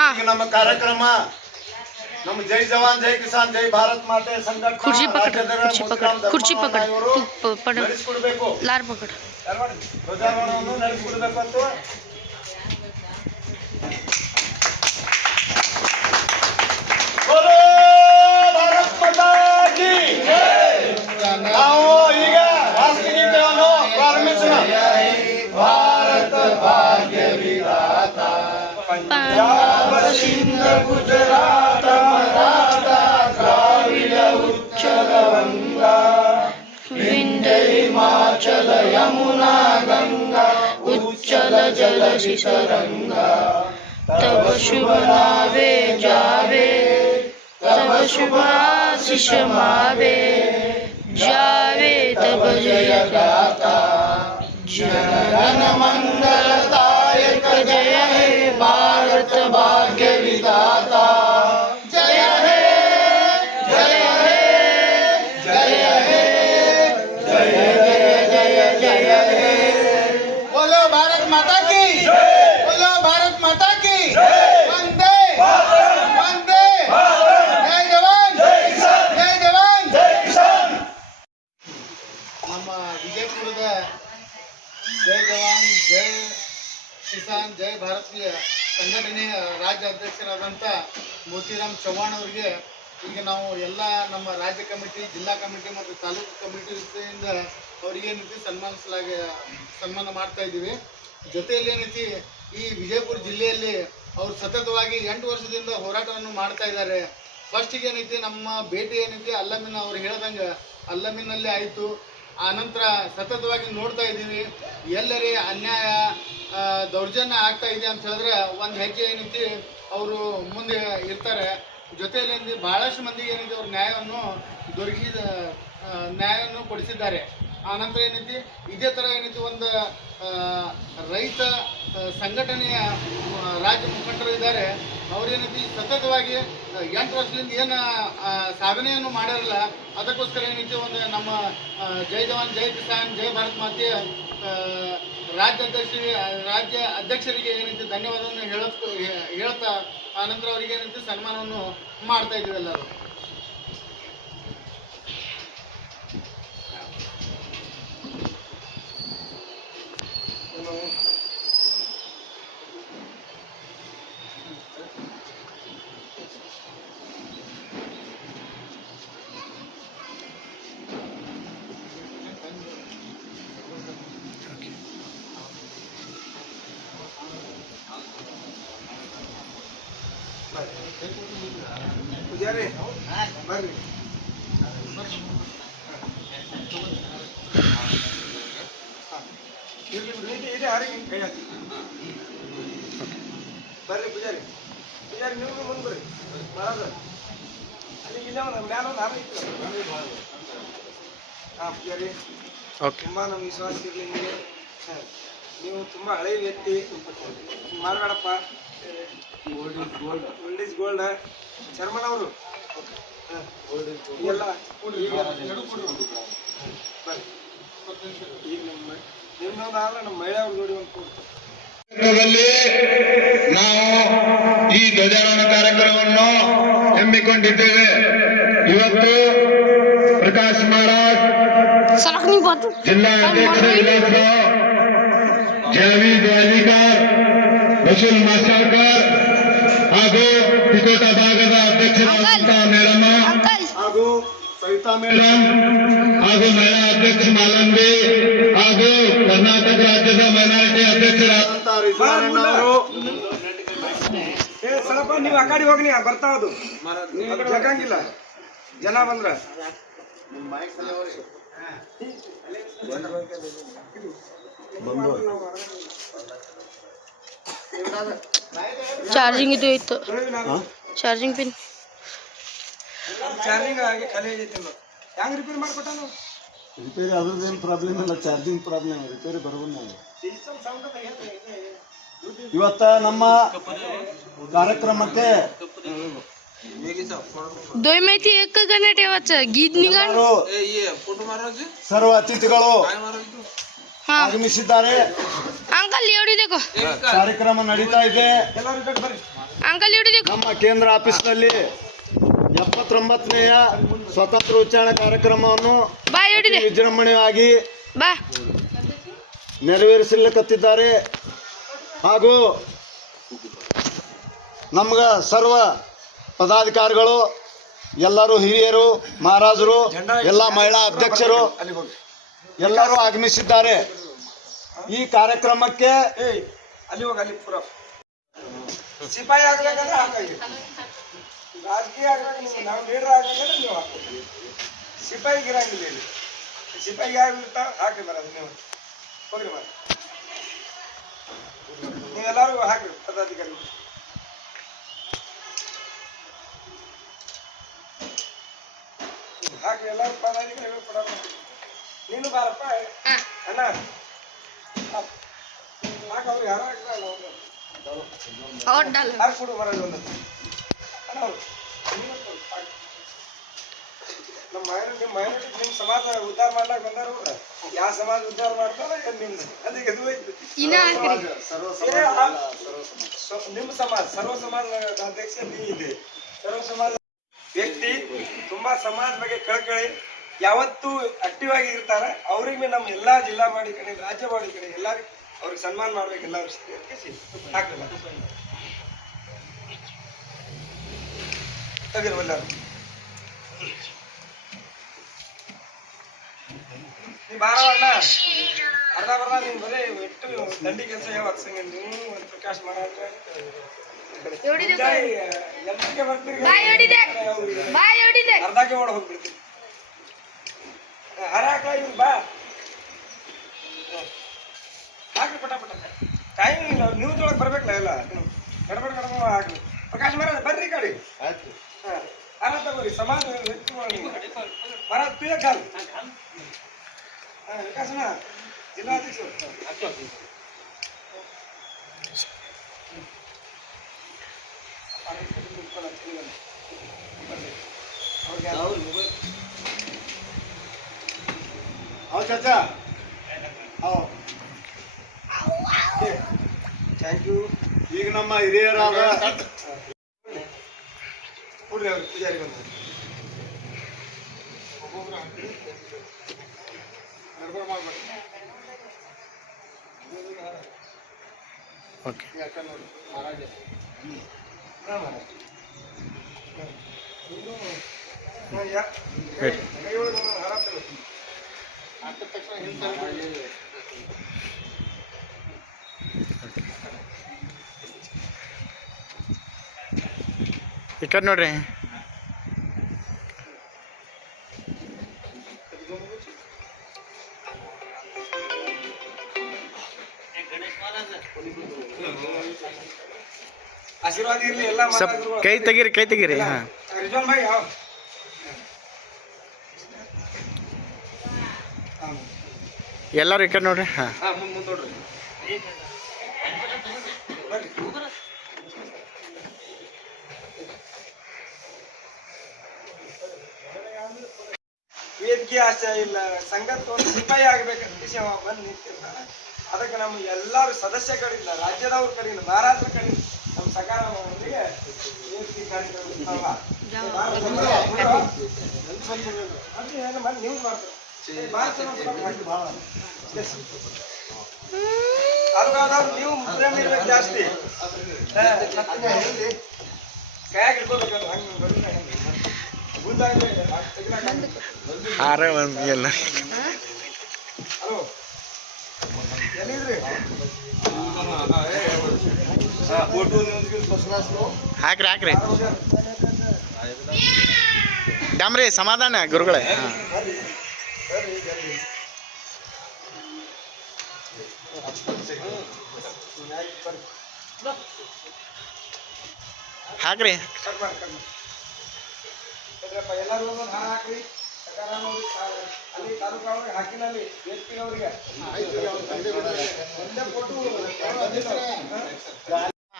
हाँ। ಈಗ ನಮ್ಮ ಕಾರ್ಯಕ್ರಮ ನಮ್ಮ ಜೈ ಜವಾನ್ ಜೈ ಕಿಸಾನ್ ಜೈ ಭಾರತ್ ಮಾತೆ ಸಂಘಟನಾ कुर्सी पकड़ कुर्सी पकड़ ಇವರು तू पकड़ ನಡೆಸಿಕೊಡಬೇಕು लार पकड़ ಧ್ವಜಾರೋಹಣವನ್ನು ನಡೆಸಿಕೊಡಬೇಕು ಅಂತ ಭಾರತ್ ಮಾತಾ ಕಿ ನಾವು ಈಗ ರಾಷ್ಟ್ರಗೀತೆಯನ್ನು ಪ್ರಾರಂಭಿಸೋಣ. ಭಾರತ ಭಾಗ್ಯ ವಿಧಾತ ಪಂಜಾಬ ಸಿಂಧ ಗುಜರಾತ ಮರಾಠ ದ್ರಾವಿಡ ಉಚ್ಚಲ ವಂಗ ವಿಂಧ್ಯ ಹಿಮಾಚಲ ಯಮುನಾ ಗಂಗಾ ಉಚ್ಚಲ ಜಲ ಶಿಖರಂಗ तब शुभ नावे जावे तब शुभ आशीष मावे जावे तब जय गाता जनगण मंगलदायक जय हे भारत भाग्य विधाता जय हे जय हे जय हे जय जय जय जय हे बोलो भारत माता की बोलो भारत माता की वंदे वंदे जय जवान जय जवान जय किसान ನಮ್ಮ ವಿಜಯಪುರದ ಜೈ ಜವಾನ್ ಜೈ ಕಿಸಾನ್ ಜೈ ಭಾರತೀಯ ಸಂಘಟನೆಯ ರಾಜ್ಯ ಅಧ್ಯಕ್ಷರಾದಂಥ ಮೋತಿರಾಮ್ ಚವ್ಹಾಣ್ ಅವರಿಗೆ ಈಗ ನಾವು ಎಲ್ಲ ನಮ್ಮ ರಾಜ್ಯ ಕಮಿಟಿ ಜಿಲ್ಲಾ ಕಮಿಟಿ ಮತ್ತು ತಾಲೂಕು ಕಮಿಟಿ ವತಿಯಿಂದ ಅವರಿಗೇನೈತಿ ಸನ್ಮಾನ ಮಾಡ್ತಾ ಇದ್ದೀವಿ. ಜೊತೆಯಲ್ಲಿ ಏನೈತಿ ಈ ವಿಜಯಪುರ ಜಿಲ್ಲೆಯಲ್ಲಿ ಅವರು ಸತತವಾಗಿ 8 ವರ್ಷದಿಂದ ಹೋರಾಟವನ್ನು ಮಾಡ್ತಾ ಇದ್ದಾರೆ. ಫಸ್ಟಿಗೆ ಏನೈತಿ ನಮ್ಮ ಭೇಟಿ ಏನೈತಿ ಅಲ್ಲಮಿನ ಅವ್ರು ಹೇಳ್ದಂಗೆ ಅಲ್ಲಮಿನಲ್ಲಿ ಆಯಿತು. ಆನಂತರ ಸತತವಾಗಿ ನೋಡ್ತಾ ಇದ್ದೀವಿ ಎಲ್ಲರೇ ಅನ್ಯಾಯ ದೌರ್ಜನ್ಯ ಆಗ್ತಾ ಇದೆ ಅಂತ ಹೇಳಿದ್ರೆ ಒಂದು ಹೆಜ್ಜೆ ಏನೈತಿ ಅವರು ಮುಂದೆ ಇರ್ತಾರೆ. ಜೊತೆಯಲ್ಲಿ ಭಾಳಷ್ಟು ಮಂದಿಗೆ ಏನೈತಿ ಅವ್ರ ನ್ಯಾಯವನ್ನು ಕೊಡಿಸಿದ್ದಾರೆ. ಆನಂತರ ಏನೈತಿ ಇದೇ ಥರ ಏನೈತಿ ಒಂದು ರೈತ ಸಂಘಟನೆಯ ರಾಜ್ಯ ಮುಖಂಡರು ಇದ್ದಾರೆ. ಅವ್ರೇನೈತಿ ಸತತವಾಗಿ 8 ವರ್ಷದಿಂದ ಏನು ಸಾಧನೆಯನ್ನು ಮಾಡಿರಲ್ಲ, ಅದಕ್ಕೋಸ್ಕರ ಏನೈತಿ ಒಂದು ನಮ್ಮ ಜೈ ಜವಾನ್ ಜೈ ಕಿಸಾನ್ ಜೈ ಭಾರತ್ ಮಾತೆಯ ರಾಜ್ಯ ಅಧ್ಯಕ್ಷರಿಗೆ ಏನೈತಿ ಧನ್ಯವಾದವನ್ನು ಹೇಳ್ತಾ ಆನಂತರ ಅವರಿಗೆ ಏನೈತಿ ಸನ್ಮಾನವನ್ನು ಮಾಡ್ತಾ ಇದ್ದೀವಿ ಎಲ್ಲರೂ. ಪೂಜಾರಿ ಬರ್ರಿ ಇದೆ ಯಾರಿಗೆ ಕೈ ಹಾಕಿ ಬರ್ರಿ ಪೂಜಾರಿ ನೀವು ಮುಂದೆ ಬರ್ರಿ ಬರೋದು ಅಲ್ಲಿ ಇಲ್ಲ ಮ್ಯಾಲ ಒಂದು ಹಾರ ಇತ್ತು. ಹಾಂ ಪೂಜಾರಿ ತುಂಬ ನಮ್ಮ ವಿಶ್ವಾಸ ಇರಲಿ ನಿಮಗೆ. ನೀವು ತುಂಬ ಹಳೆಯ ವ್ಯಕ್ತಿ ಮಾಡಬೇಡಪ್ಪ. ಓಲ್ಡ್ ಈಸ್ ಗೋಲ್ಡ್ ಚರ್ಮನ್ ಅವರು ಎಲ್ಲ ಈಗ ನಿಮ್ಮದಾದ್ರೆ ನಮ್ಮ ಮಹಿಳೆಯವ್ರ ಜೋಡಿ ಒಂದು ಕೊಡ್ತಾರೆ. ನಾವು ಈ ಧ್ವಜಾರೋಹಣ ಕಾರ್ಯಕ್ರಮವನ್ನು ಹಮ್ಮಿಕೊಂಡಿದ್ದೇವೆ. ಇವತ್ತು ಪ್ರಕಾಶ್ ಮಹಾರಾಜ್ ಜಿಲ್ಲಾ ಅಧ್ಯಕ್ಷ ವಿಲಾಸರಾವ್ ಜಾವೀದ್ ವಾಲಿಕಾರ್ ರಸೂಲ್ ಮಾಸಾಕರ್ ಹಾಗೂ ತಿಕೋಟ ಭಾಗದ ಅಧ್ಯಕ್ಷರಾದಂತಹ ಮೇಡಮ್ಮ ಹಾಗೂ ಸವಿತಾ ಮೇಡಮ್ ಹಾಗೂ ಮಹಿಳಾ ಅಧ್ಯಕ್ಷ ಮಾಲಂಬಿ ಹಾಗೂ ಕರ್ನಾಟಕ ರಾಜ್ಯದ ಮೈನಾರಿಟಿ ಅಧ್ಯಕ್ಷರಾದಂತಹ ರಿಜ್ವಾನಣ್ಣವರು ಸ್ವಲ್ಪ ನೀವು ಆ ಕಡೆ ಹೋಗಿ ಬರ್ತಾವದು ಜಗಂಗಿಲ್ಲ ಜನ ಬಂದ್ರ ಚಾರ್ಜಿಂಗ್ ಇದು ಇತ್ತು ಚಾರ್ಜಿಂಗ್ ಪಿನ್ ಚಾರ್ಜಿಂಗ್ ಆಗಿ ಖಾಲಿ ಆಗೈತಿ. ಹೆಂಗ್ ರಿಪೇರ್ ಮಾಡ್ಕೊಟ್ಟಾನು? ರಿಪೇರಿ ಅದ್ರದ್ದೇನು ಪ್ರಾಬ್ಲಮ್ ಇಲ್ಲ, ಚಾರ್ಜಿಂಗ್ ಪ್ರಾಬ್ಲಮ್. ರಿಪೇರಿ ಬರ್ಬೋದು ನಾವು. ಇವತ್ತ ನಮ್ಮ कार्यक्रमाचे दोन माहिती एक गाणं ठेवायचं गीत निघाल सर्व अतिथिಗಳು ಆಗಮಿಸಿದ್ದಾರೆ. ಅಂಕಲ್ ಎವಡಿ देखो ಕಾರ್ಯಕ್ರಮ ನಡೀತಾ ಇದೆ. ಎಲ್ಲರೂ ಬರ್ರಿ. ಅಂಕಲ್ ಹಿಡಿದು ನಮ್ಮ ಕೇಂದ್ರ ಆಫೀಸ್ನಲ್ಲಿ 79ನೇಯ ಸ್ವತಂತ್ರ ಉಚ್ಚಾರಣೆ ಕಾರ್ಯಕ್ರಮವನ್ನು ಬಾ ಹಿಡಿದೆ ವಿಜೃಂಭಣೆಯಾಗಿ ಬಾ ನೆರವೇರಿಸಲಿಕ್ಕತ್ತಿದ್ದಾರೆ. ಹಾಗೂ ನಮ್ಗೆ ಸರ್ವ ಪದಾಧಿಕಾರಿಗಳು ಎಲ್ಲರೂ ಹಿರಿಯರು ಮಹಾರಾಜರು ಎಲ್ಲ ಮಹಿಳಾ ಅಧ್ಯಕ್ಷರು ಎಲ್ಲರೂ ಆಗಮಿಸಿದ್ದಾರೆ. ಈ ಕಾರ್ಯಕ್ರಮಕ್ಕೆ ಅಲ್ಲಿ ಹೋಗಿ ಅಲ್ಲಿ ಪೂರ ಸಿಪಾಯಿ ಆಗ್ಬೇಕಂದ್ರೆ ಹಾಕಿ ರಾಜಕೀಯ ಆಗ್ಬೇಕು. ನಾವು ಲೀಡರ್ ಆಗ್ಬೇಕಂದ್ರೆ ನೀವು ಹಾಕಿ ಸಿಪಾಯಿಗೆ ಇರಂಗಿಲ್ಲ ಇಲ್ಲಿ. ಸಿಪಾಯಿ ಯಾರು ಇರ್ತಾವ ಹಾಕಿ ಬರೋದು ನೀವು ಹೋಗ್ರಿ ಮಾಡಿ ನೀವೆಲ್ಲರೂ ಹಾಕ್ರಿ ಪದಾಧಿಕಾರಿ ಹಾಕಿ ಎಲ್ಲರೂ ಪದಾಧಿಕಾರಿಗಳು ಕೊಡ ನೀನು ಬಾರಪ್ಪ ಅಣ್ಣ ಹಾಕ ಅವ್ರು ಯಾರು ಹಾಕ್ತಾರಲ್ಲ ಅವ್ರು ಹಾಕಿ ಕೊಡು ಬರೋದು ಒಂದು ಅಣ್ಣ ಅವ್ರು ನಮ್ಮ ಮೈನಾರಿಟಿ ನಿಮ್ಮ ಸಮಾಜ ಉದ್ಧಾರ ಮಾಡ್ಲಾಕ ಬಂದಾರ ಯಾವ ಸಮಾಜ ಉದ್ಧಾರ ಮಾಡ್ತಾರ ನಿಮ್ದು ಅದಕ್ಕೆ ನಿಮ್ಮ ಸಮಾಜ ಸರ್ವ ಸಮಾಜ ಅಧ್ಯಕ್ಷ ನೀ ಇದೆ. ಸರ್ವ ಸಮಾಜ ವ್ಯಕ್ತಿ ತುಂಬಾ ಸಮಾಜ ಬಗ್ಗೆ ಕಳ್ಕಳಿ ಯಾವತ್ತೂ ಆಕ್ಟಿವ್ ಆಗಿ ಇರ್ತಾರೆ. ಅವ್ರಿಗೆ ನಮ್ಮ ಎಲ್ಲಾ ಜಿಲ್ಲಾ ಮಾಡಿ ಕಡೆ ರಾಜ್ಯ ಮಾಡಿ ಕಡೆ ಎಲ್ಲರಿಗೂ ಅವ್ರಿಗೆ ಸನ್ಮಾನ ಮಾಡ್ಬೇಕು. ಎಲ್ಲರೂ ಹಾಕಲ್ಲ ತೆಗಿರ್ವಲ್ಲ ನೀ ಬಾರವಲ್ಲ ಅರ್ಧ ಬರ್ದ ನೀನ್ ಬರೀ ಎಷ್ಟು ದಂಡಿ ಕೆಲಸ ಯಾವ ಹತ್ಸಂಗ ನೀವು ಒಂದು ಪ್ರಕಾಶ್ ಮಹಾರಾಜ ಎಂಟಕ್ಕೆ ಬರ್ತೀರಿ ಅರ್ಧಕ್ಕೆ ಓಡ ಹೋಗ್ಬಿಡ್ತೀವಿ. ಹರ ಹಾಕ್ಲ ಇವ್ರು ಬಾ ಹಾಕ್ರಿ ಪಟ ಪಟ ಟೈಮ್ ನ್ಯೂಸ್ ಒಳಗೆ ಬರ್ಬೇಕಲ್ಲ ಎಲ್ಲ ಗಡಬಡ ಗಡಬಡ ಹಾಕ್ರಿ. ಪ್ರಕಾಶ್ ಮಹಾರಾಜ ಬರ್ರಿ ಗಾಡಿ ಆಯ್ತು. ಹರ ತಗೋರಿ ಸಮಾಜ ವ್ಯಕ್ತಿ ಮಹಾರಾಜ್ ಪ್ರಿಯ ಖಾಲ್ ವಿಕಾಸನ ಜಿಲ್ಲಾಧ್ಯಕ್ಷರು ಚಾಚಾ ಥ್ಯಾಂಕ್ ಯು. ಈಗ ನಮ್ಮ ಹಿರಿಯರಾದ ಕೊಡ್ರಿ ಅವ್ರಿಗೆ ಪೂಜಾರಿ ಬಂದು ಓಕೆ ನೋಡಿ ಮಹಾರಾಜ ಕೈ ಒಳಗೆ ಹಾರ ಹಾಕಿದ ತಕ್ಷಣ ಹಿಂದೆ ಈ ಕಡೆ ನೋಡ್ರಿ. ಆಶೀರ್ವಾದ ಇರ್ಲಿ ಎಲ್ಲ ಸ್ವಲ್ಪ ಕೈ ತೆಗೀರಿ. ಹಾ ರಿಜ್ವಾನ್ ಭಾई आओ. ಎಲ್ಲರೂ ಈ ಕಡೆ ನೋಡ್ರಿ. ಹಾ ಮುಂದೆ ನೋಡ್ರಿ ವೇದಿಕೆ ಆಸೆ ಇಲ್ಲ ಸಂಘದ ಒಂದು ಸಿಪಾಯಿ ಆಗ್ಬೇಕಂತ ವಿಷಯ ಬಂದು ನಿಂತಿರ್ತಾರ. ಅದಕ್ಕೆ ನಮ್ಮ ಎಲ್ಲರೂ ಸದಸ್ಯಗಳಿಂದ ರಾಜ್ಯದವ್ರ ಕಡೆಯಿಂದ ಮಹಾರಾಷ್ಟ್ರ ಕಡೆಯಿಂದ ನಮ್ಮ ಸಕಾರ ಅವರಿಗೆ ವೇದಿಕೆ ಕಾರ್ಯಕ್ರಮ ನ್ಯೂಸ್ ಮಾಡ್ತಾರೆ ಅದಕ್ಕಾದ್ರು ನೀವು ಪ್ರೇಮ ಇರ್ಬೇಕು ಜಾಸ್ತಿ ಕೈಯಾಗ ಇಟ್ಕೋಬೇಕಲ್ಲ ಹಂಗೆ ಆರ ಒಂದು ಎಲ್ಲ ಹಲೋ ಎಲ್ಲಿದ್ರಿ ಹಾಕ್ರಿ ಡಾಮ್ರಿ ಸಮಾಧಾನ ಗುರುಗಳೇ. ಹಾಕ್ರಿ ಎಲ್ಲರೂ ಒಂದೊಂದು ಹಾರ ಹಾಕ್ರಿ. ಅಲ್ಲಿ ತಾಲೂಕು ಹಾಕಿನಲ್ಲಿ ವ್ಯಕ್ತಿಗಳಿಗೆ ಒಂದೇ ಕೊಟ್ಟು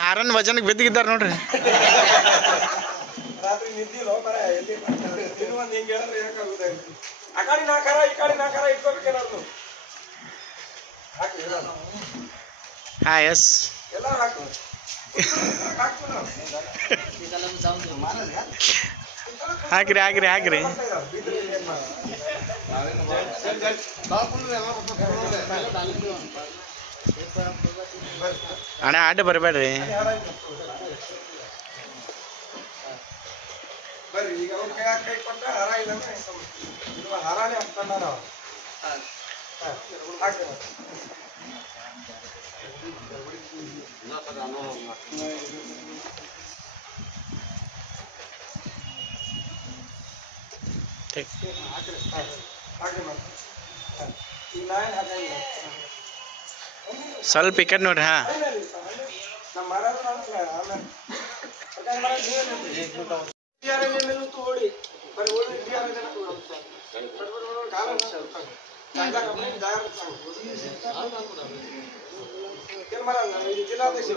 ಹಾರನ್ ವಜನಕ್ಕೆ ಬಿದ್ದಿದ್ದಾರೆ ನೋಡ್ರಿ. ರಾತ್ರಿ ನಿದ್ದಿಲ್ಲ ಬರ ಎಲ್ಲಿ ಇನ್ನೂ ಒಂದು ಹಿಂಗೆ ಹೇಳಿದ್ರೆ ಯಾಕಾಗುದಾಗಿ ಆ ಕಡೆ ನಾಲ್ಕಾರ ಈ ಕಡೆ ನಾಲ್ಕಾರ ಇಟ್ಕೋಬೇಕೇನಾದ್ರು ಹಾಕಿ ಹಾ ಎಸ್ ಎಲ್ಲರೂ ಹಾಕು ಹಾಕ್ರಿ ಹಾಕ್ರಿ ಹಾಕ್ರಿ ಅಣ್ಣ ಅಡ್ಡ ಬರಬೇಡ್ರಿ. ಬರ್ರಿ ಈಗ ಅವ್ರ ಕೈ ಕೊಟ್ರೆ ಹಾರ ಇಲ್ಲ ಹಾರಾನೇ ಹಾಕ್ಕೊಂಡ ನಾವು ಹಾಕ್ರಿ ಹಾಕ್ರಿ ಮತ್ತೆ ಈಗ ನಾಯಿ ಹಾಕಂಗಿಲ್ಲ ಸ್ವಲ್ಪ ಈ ಕಡೆ ನೋಡ್ರಿ. ಹಾ ನಮ್ಮ ಆಮೇಲೆ ಓಡಿ ಬರೀ ಓಡಿ ಜಿಲ್ಲಾಧ್ಯಕ್ಷ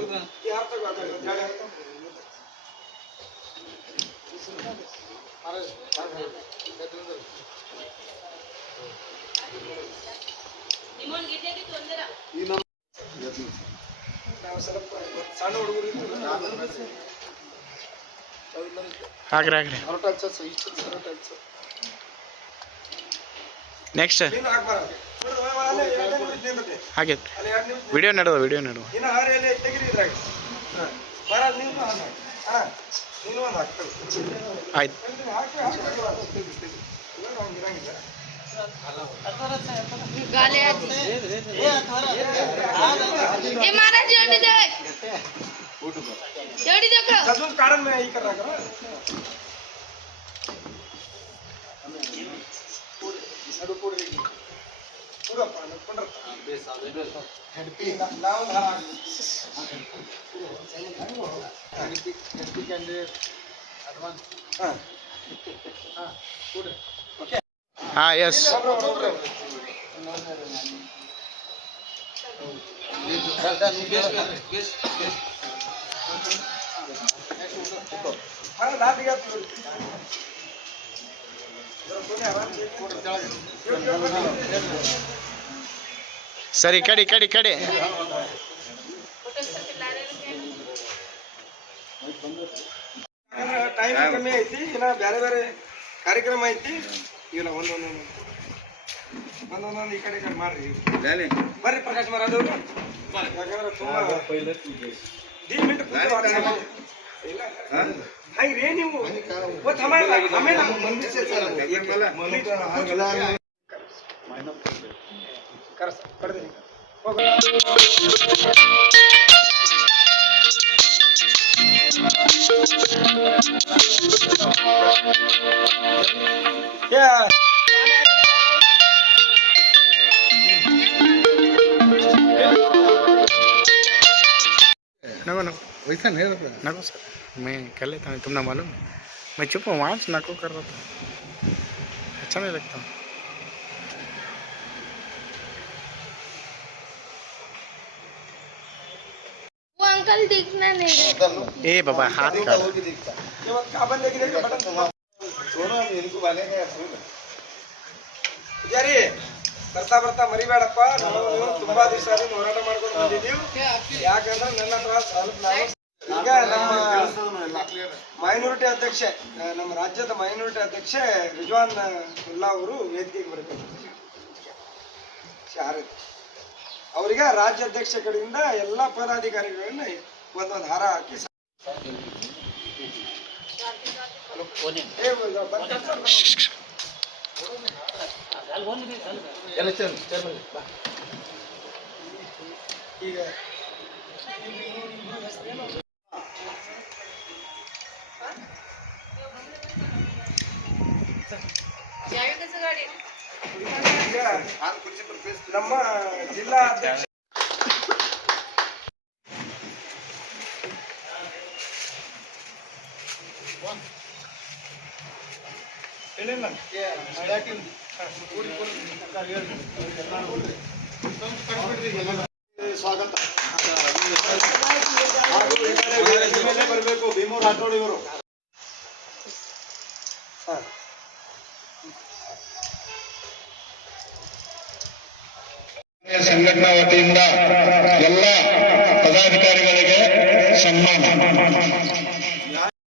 ನಾವು ಸ್ವಲ್ಪ ಸಣ್ಣ ಹುಡುಗರು ಹಾಕ್ರಿ ಹಾಕ್ರಿ. ನೆಕ್ಸ್ಟ್ ನೀನು ಹಾಕ್ಬಾರ್ದು ಹಾಗೆ ಅಲ್ಲಿ 2 ನಿಮಿಷ ವಿಡಿಯೋ ನಡುವ ಇನ್ನು ಹಾರೆಯಲ್ಲಿ ತೆಗಿರಿ ಇದ್ರಾಗ ಬರೋದು ನೀನು ಅಣ್ಣ ನೀನು ಒಂದು ಹಾಕ್ತೇವೆ ಆಯ್ತು. गाले आती ये महाराज एडी देख एडी देख सजून कारण में यही कर रहा करो पूरा पानी पंडर बेस हेडपी नाउ हेडपी कैंडिडेट एडवांस हां हां पूरे ओके ಹಾ ಎಸ್ ಸರಿ ಕಡಿ ಕಡಿ ಕಡಿ ಟೈಮ್ ಕಮ್ಮಿ ಐತಿ ಇನ್ನ ಬೇರೆ ಬೇರೆ ಕಾರ್ಯಕ್ರಮ ಐತಿ ಈಗ ಒಂದೊಂದು ಈ ಕಡೆ ಮಾಡ್ರಿ ಬರ್ರಿ ಪ್ರಕಾಶ್ ಮಹಾರಾಜ್ ಅವರು ಯಾಕಂದ್ರೆ ತುಂಬಾ 10 ಮಿನಿಟ್ ಇಲ್ಲ ಹಾಯ್ ರೇ ನೀವು वैसा नहीं रहता। नको सर मैं कर लेता हूँ, तुमने मालूम मैं चुप हूँ वहाँ से नको कर रहा था, अच्छा नहीं लगता। वो अंकल दिखना नहीं रहे। ए बाबा हाथ का ಪೂಜಾರಿ ಬರ್ತಾ ಬರ್ತಾ ಮರಿಬೇಡಪ್ಪ, ನಾವು ತುಂಬಾ ದಿವಸ ಹೋರಾಟ ಮಾಡ್ಕೊಂಡು ಬಂದಿದ್ದೀವಿ. ಯಾಕಂದ್ರೆ ನನ್ನ ಹತ್ರ ಸ್ವಲ್ಪ ನಾವು ಈಗ ನಮ್ಮ ಮೈನಾರಿಟಿ ಅಧ್ಯಕ್ಷ, ನಮ್ಮ ರಾಜ್ಯದ ಮೈನಾರಿಟಿ ಅಧ್ಯಕ್ಷ ರಿಜ್ವಾನ್ ಉಲ್ಲಾ ಅವರು ವೇದಿಕೆಗೆ ಬರಬೇಕು. ಅವರಿಗೆ ರಾಜ್ಯಾಧ್ಯಕ್ಷ ಕಡೆಯಿಂದ ಎಲ್ಲ ಪದಾಧಿಕಾರಿಗಳನ್ನ ಒಂದೊಂದು ಹಾರ ಹಾಕಿ ಈಗ ನಮ್ಮ ಜಿಲ್ಲಾ ಅಧ್ಯಕ್ಷ ಸ್ವಾಗತ ಬರಬೇಕು ಭೀಮೂರ್ ರಾಠೋಡ್ ಇವರು. ಸಂಘಟನಾ ವತಿಯಿಂದ ಎಲ್ಲ ಪದಾಧಿಕಾರಿಗಳಿಗೆ सन्मान